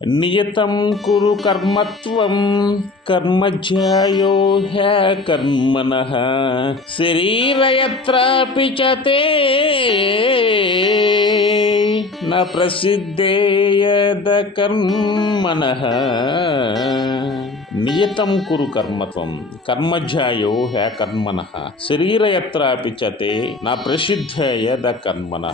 నియతం కురు కర్మత్వం కర్మజ్యాయో హ్యా కర్మణ శరీరయత్రాపి చతే తే న ప్రసిద్ధేయద కర్మణ నియతం కురు కర్మత్వం. కర్మజ్యాయో హ్యా కర్మణ శరీరయత్రాపి చతే తే నా ప్రసిద్ధేయద కర్మణ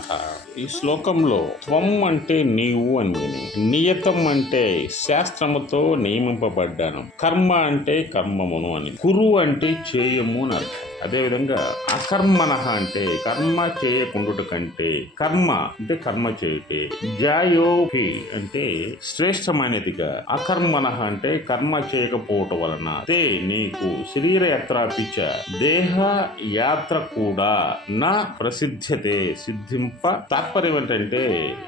ఈ శ్లోకంలో త్వం అంటే నీవు అని విని నియతం అంటే శాస్త్రముతో నియమింపబడ్డాను. కర్మ అంటే కర్మమును అని కురు అంటే చేయము అని అర్థం. అదేవిధంగా అకర్మణ అంటే కర్మ చేయకుండుట కంటే కర్మ అంటే కర్మ చేయటే. జాయోపి అంటే శ్రేష్టమైనదిగా. అకర్మణ అంటే కర్మ చేయకపోవటం వలన తే నీకు శరీర యాత్రాపిచ దేహ యాత్ర కూడా నా ప్రసిద్ధతే సిద్ధింప తాత్పర్యం ఏంటంటే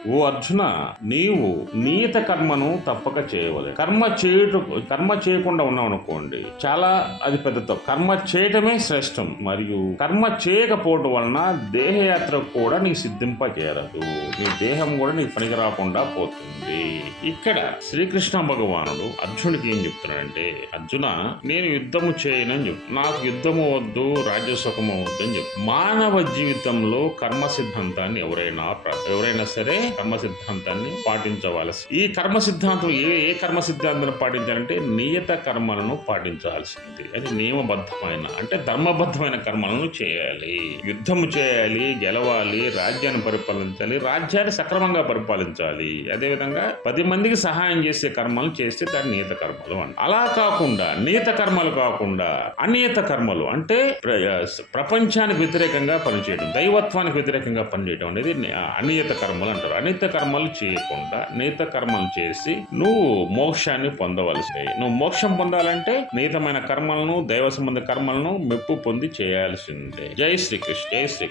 ఓ అర్జున నీవు నియత కర్మను తప్పక చేయవలే. కర్మ చేయుట కర్మ చేయకుండా ఉన్నావు అనుకోండి చాలా అది పెద్ద కర్మ చేయటమే శ్రేష్టం. మరియు కర్మ చేయకపోవటం వలన దేహయాత్ర కూడా నీకు సిద్ధింప చేరదు నీ దేహం కూడా నీకు పనికి రాకుండా పోతుంది. ఇక్కడ శ్రీకృష్ణ భగవానుడు అర్జునుడికి ఏం చెప్తున్నాడంటే అర్జున నేను యుద్ధము చేయనని చెప్పు. నాకు యుద్ధము వద్దు రాజ్యసుఖము వద్దు అని చెప్పు. మానవ జీవితంలో కర్మ సిద్ధాంతాన్ని ఎవరైనా ఎవరైనా సరే కర్మ సిద్ధాంతాన్ని పాటించవలసి ఈ కర్మ సిద్ధాంతం ఏ ఏ కర్మ సిద్ధాంతాన్ని పాటించాలంటే నియత కర్మలను పాటించాల్సింది. అది నియమబద్ధమైన అంటే ధర్మబద్ధ ధర్మబద్ధమైన కర్మలను చేయాలి. యుద్ధము చేయాలి గెలవాలి రాజ్యాన్ని పరిపాలించాలి రాజ్యాన్ని సక్రమంగా పరిపాలించాలి. అదేవిధంగా పది మందికి సహాయం చేసే కర్మలు చేస్తే దాన్ని నీత కర్మలు అంట. అలా కాకుండా నీత కర్మలు కాకుండా అనియత కర్మలు అంటే ప్ర- ప్రపంచానికి వ్యతిరేకంగా పనిచేయడం దైవత్వానికి వ్యతిరేకంగా పనిచేయడం అనేది అనియత కర్మలు అంటారు. అనియత కర్మలు చేయకుండా నీత కర్మలు చేసి నువ్వు మోక్షాన్ని పొందవలసి నువ్వు మోక్షం పొందాలంటే నీతమైన కర్మలను దైవ సంబంధ కర్మలను మెప్పు పొంది చేయాల్సిందే. జై శ్రీకృష్ణ జై శ్రీ